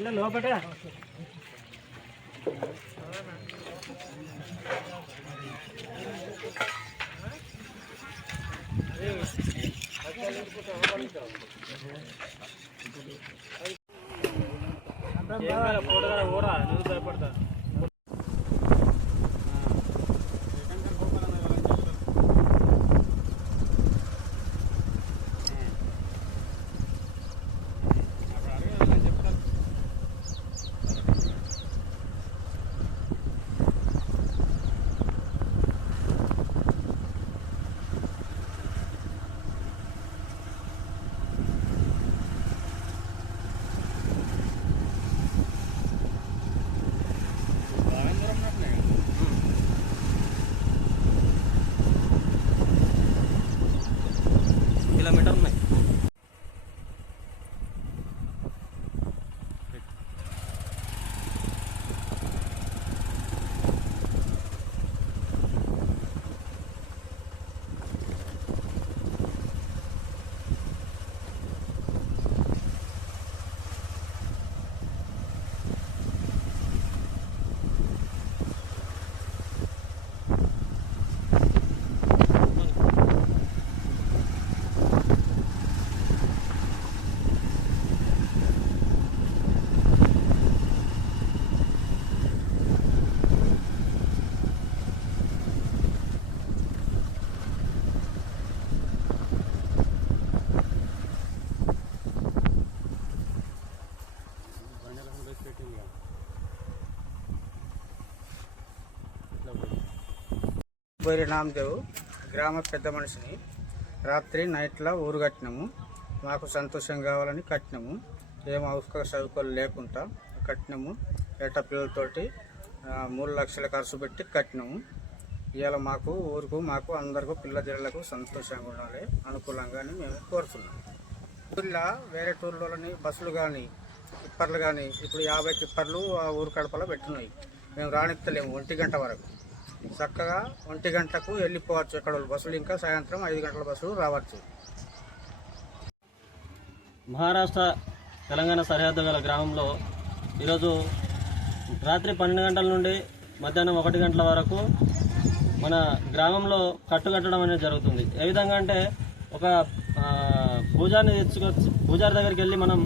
ఇలా లోపట పోడగా ఊరా నువ్వు భయపడతా किलोमीटर में బోరి నామదేవ్ గ్రామ పెద్ద మనిషిని. రాత్రి నైట్లో ఊరు కట్టినాము. మాకు సంతోషం కావాలని కట్టినాము. ఏం అవసర సౌకర్యాలు లేకుండా కట్టినాము. ఏట పిల్లలతోటి మూడు లక్షల ఖర్చు పెట్టి కట్టినాము. ఇవాళ మాకు ఊరుకు మాకు అందరికీ పిల్ల సంతోషంగా ఉండాలి. అనుకూలంగా మేము కోరుతున్నాం. ఊళ్ళో వేరే టూర్లోని బస్సులు కానీ కిప్పర్లు కానీ ఇప్పుడు యాభై కిప్పర్లు ఆ ఊరు కడపలో పెట్టినాయి. మేము రాణిత్తలేము ఒంటి గంట వరకు. చక్కగా ఒంటి గంటకు వెళ్ళిపోవచ్చు ఇక్కడ బస్సులు ఇంకా సాయంత్రం ఐదు గంటల బస్సులు రావచ్చు. మహారాష్ట్ర తెలంగాణ సరిహద్దు గల గ్రామంలో ఈరోజు రాత్రి పన్నెండు గంటల నుండి మధ్యాహ్నం ఒకటి గంటల వరకు మన గ్రామంలో కట్టుకట్టడం అనేది జరుగుతుంది. ఏ విధంగా అంటే ఒక పూజారిని తెచ్చుకొచ్చి పూజారి దగ్గరికి వెళ్ళి మనం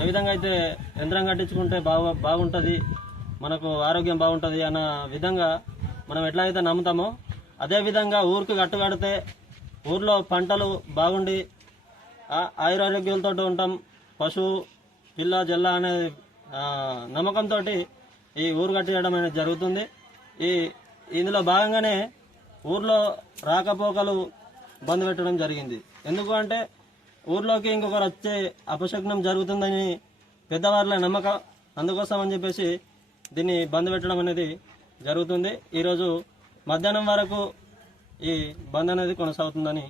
ఏ విధంగా అయితే యంత్రం కట్టించుకుంటే బాగు బాగుంటుంది మనకు ఆరోగ్యం బాగుంటుంది అన్న విధంగా మనం ఎట్లా అయితే నమ్ముతామో అదే విధంగా ఊరికి కట్టుకడితే ఊర్లో పంటలు బాగుండి ఆ- ఆయురారోగ్యాలతో ఉంటాం. పశువు పిల్ల జల్ల అనే నమ్మకంతో ఈ ఊరు కట్టేయడం అనేది జరుగుతుంది. ఈ ఇందులో భాగంగానే ఊర్లో రాకపోకలు బంద్ పెట్టడం జరిగింది. ఎందుకు అంటే ఊర్లోకి ఇంకొకరు వచ్చే అపశకునం జరుగుతుందని పెద్దవాళ్ళ నమ్మకం. అందుకోసం అని చెప్పేసి దీన్ని బంద్ పెట్టడం అనేది జరుగుతుంది. ఈరోజు మధ్యాహ్నం వరకు ఈ బంద్ అనేది కొనసాగుతుందని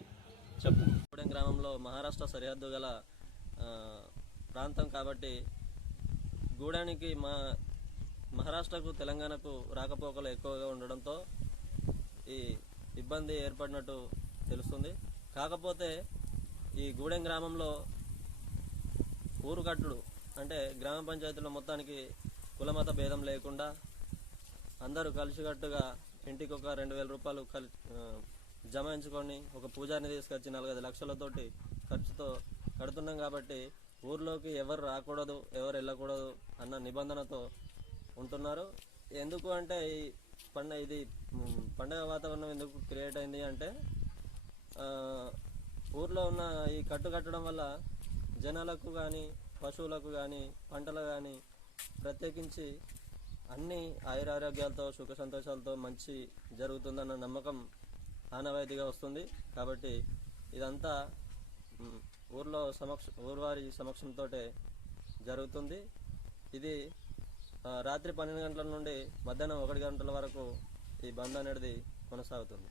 చెప్తుంది గూడెం గ్రామంలో మహారాష్ట్ర సరిహద్దు గల ప్రాంతం కాబట్టి గూడానికి మా మహారాష్ట్రకు తెలంగాణకు రాకపోకలు ఎక్కువగా ఉండడంతో ఈ ఇబ్బంది ఏర్పడినట్టు తెలుస్తుంది. కాకపోతే ఈ గూడెం గ్రామంలో ఊరు కట్టుడు అంటే గ్రామ పంచాయతీలో మొత్తానికి కులమత భేదం లేకుండా అందరూ కలిసికట్టుగా ఇంటికి ఒక రెండు వేల రూపాయలు కలి జమాయించుకొని ఒక పూజారిని తీసుకొచ్చి నలభై లక్షలతోటి ఖర్చుతో కడుతున్నాం కాబట్టి ఊర్లోకి ఎవరు రాకూడదు ఎవరు వెళ్ళకూడదు అన్న నిబంధనతో ఉంటున్నారు. ఎందుకు అంటే ఈ పండగ ఇది పండగ వాతావరణం ఎందుకు క్రియేట్ అయింది అంటే ఊర్లో ఉన్న ఈ కట్టు కట్టడం వల్ల జనాలకు కానీ పశువులకు కానీ పంటలు కానీ ప్రత్యేకించి అన్ని ఆయురారోగ్యాలతో సుఖ సంతోషాలతో మంచి జరుగుతుందన్న నమ్మకం ఆనవాయితీగా వస్తుంది. కాబట్టి ఇదంతా ఊర్లో సమక్ష ఊర్వారి సమక్షంతో జరుగుతుంది. ఇది రాత్రి పన్నెండు గంటల నుండి మధ్యాహ్నం ఒకటి గంటల వరకు ఈ బంద్ అనేది కొనసాగుతుంది.